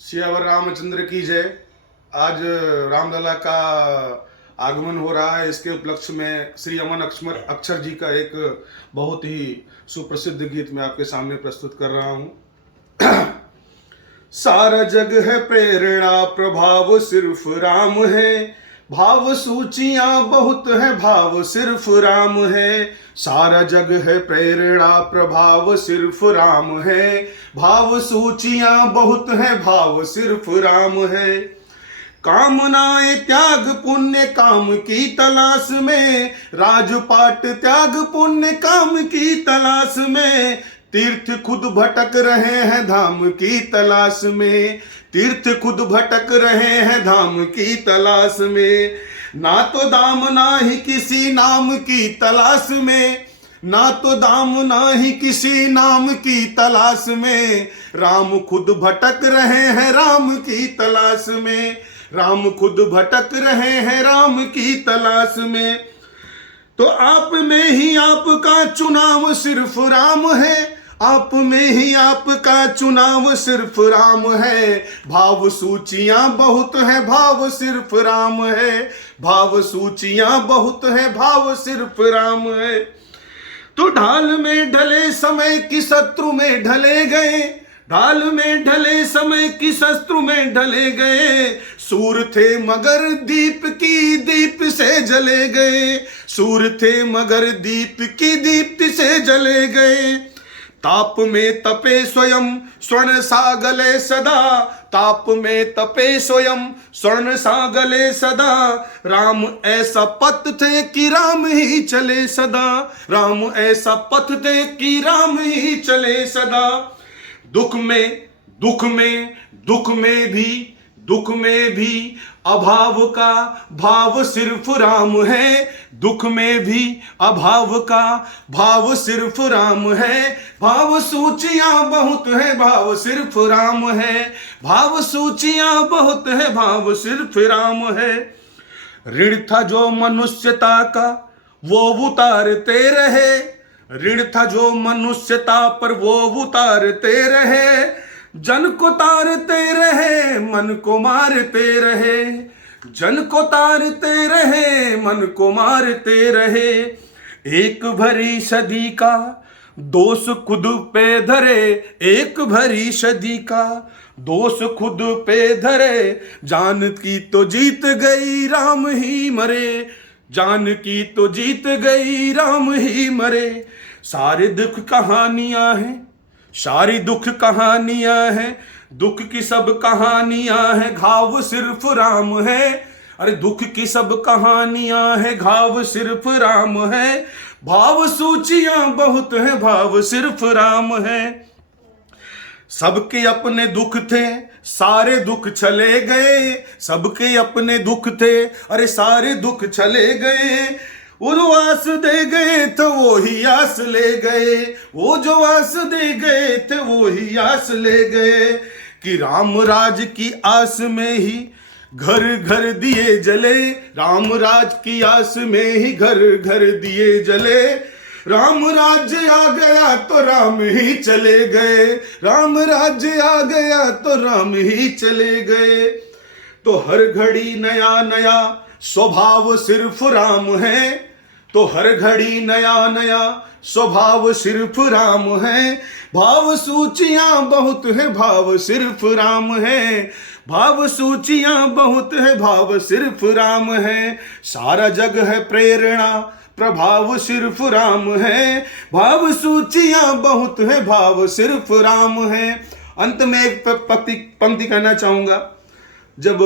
सियावर रामचंद्र की जय। आज रामलला का आगमन हो रहा है। इसके उपलक्ष्य में श्री अमन अक्षर जी का एक बहुत ही सुप्रसिद्ध गीत मैं आपके सामने प्रस्तुत कर रहा हूँ। सारा जग है प्रेरणा, प्रभाव सिर्फ राम है। भाव सूचियां बहुत है, भाव सिर्फ राम है। सारा जग है प्रेरणा, प्रभाव सिर्फ राम है। भाव सूचियां बहुत है, भाव सिर्फ राम है। कामनाएं त्याग पुण्य काम की तलाश में, राजपाट त्याग पुण्य काम की तलाश में। तीर्थ खुद भटक रहे हैं धाम की तलाश में, तीर्थ खुद भटक रहे हैं धाम की तलाश में। ना तो दाम ना ही किसी नाम की तलाश में, ना तो दाम ना ही किसी नाम की तलाश में। राम खुद भटक रहे हैं राम की तलाश में, राम खुद भटक रहे हैं राम की तलाश में। तो आप में ही आपका चुनाव सिर्फ राम है, आप में ही आपका चुनाव सिर्फ राम है। भाव सूचियां बहुत है, भाव सिर्फ राम है। भाव सूचियां बहुत है, भाव सिर्फ राम है। तो ढाल में ढले समय की शत्रु में ढले गए, ढाल में ढले समय की शत्रु में ढले गए। सूर थे मगर दीप की दीप से जले गए, सूर थे मगर दीप की दीप्ति से जले गए। ताप में तपे स्वयं स्वर्ण सा गले सदा, ताप में तपे स्वयं स्वर्ण सा गले सदा। राम ऐसा पथ थे कि राम ही चले सदा, राम ऐसा पथ थे कि राम ही चले सदा। दुख में दुख में दुख में भी, दुख में भी अभाव का भाव सिर्फ राम है। दुख में भी अभाव का भाव सिर्फ राम है। भाव सूचियां बहुत है, भाव सिर्फ राम है। भाव सूचियां बहुत है, भाव सिर्फ राम है। ऋण था जो मनुष्यता का वो उतारते रहे, ऋण था जो मनुष्यता पर वो उतारते रहे। जन को तारते रहे मन को मारते रहे, जन को तारते रहे मन को मारते रहे। एक भरी सदी का दोष खुद पे धरे, एक भरी सदी का दोष खुद पे धरे। जान की तो जीत गई राम ही मरे, जान की तो जीत गई राम ही मरे। सारे दुख कहानियां हैं, सारी दुख कहानियां हैं, दुख की सब कहानियां हैं, घाव सिर्फ राम है। अरे दुख की सब कहानियां हैं, घाव सिर्फ राम है। भाव सूचियां बहुत हैं, भाव सिर्फ राम है। सबके अपने दुख थे, सारे दुख चले गए, सबके अपने दुख थे, अरे सारे दुख चले गए। वो आस दे गए थे वो ही आस ले गए, वो जो आस दे गए थे वो ही आस ले गए। कि राम राज की आस में ही घर घर दिए जले, राम राज की आस में ही घर घर दिए जले। राम राज्य आ गया तो राम ही चले गए, राम राज्य आ गया तो राम ही चले गए। तो हर घड़ी नया नया स्वभाव सिर्फ राम है, तो हर घड़ी नया नया स्वभाव सिर्फ राम है। भाव सूचियां बहुत है, भाव सिर्फ राम है। भाव सूचियां बहुत है, भाव सिर्फ राम है। सारा जग है प्रेरणा, प्रभाव सिर्फ राम है। भाव सूचियां बहुत है, भाव सिर्फ राम है। अंत में एक पंक्ति कहना चाहूंगा। जब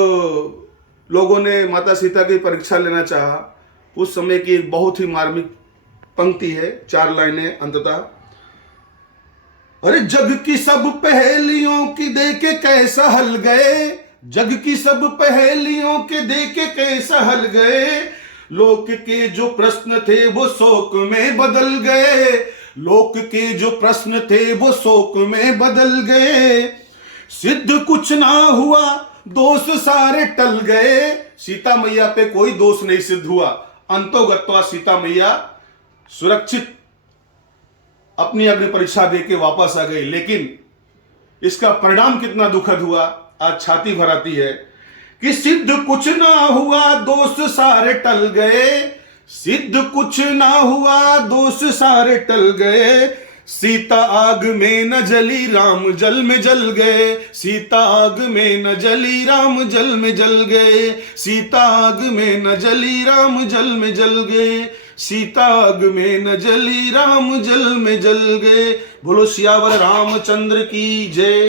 लोगों ने माता सीता की परीक्षा लेना चाहा, उस समय की एक बहुत ही मार्मिक पंक्ति है, 4 लाइनें अंततः। अरे जग की सब पहेलियों की देके कैसा हल गए, जग की सब पहेलियों के देके कैसा हल गए। लोक के जो प्रश्न थे वो शोक में बदल गए, लोक के जो प्रश्न थे वो शोक में बदल गए। सिद्ध कुछ ना हुआ, दोष सारे टल गए। सीता मैया पे कोई दोष नहीं सिद्ध हुआ। अंतोगत्वा सीता मैया सुरक्षित अपनी अग्नि परीक्षा देके वापस आ गई। लेकिन इसका परिणाम कितना दुखद हुआ, आज छाती भराती है कि सिद्ध कुछ ना हुआ, दोस्त सारे टल गए। सिद्ध कुछ ना हुआ, दोस्त सारे टल गए। सीता आग में न जली, राम जल में जल गए। सीता आग में न जली, राम जल में जल गए। सीता आग में न जली, राम जल में जल गए। सीता आग में न जली, राम जल में जल गए। बोलो सियावर रामचंद्र की जय।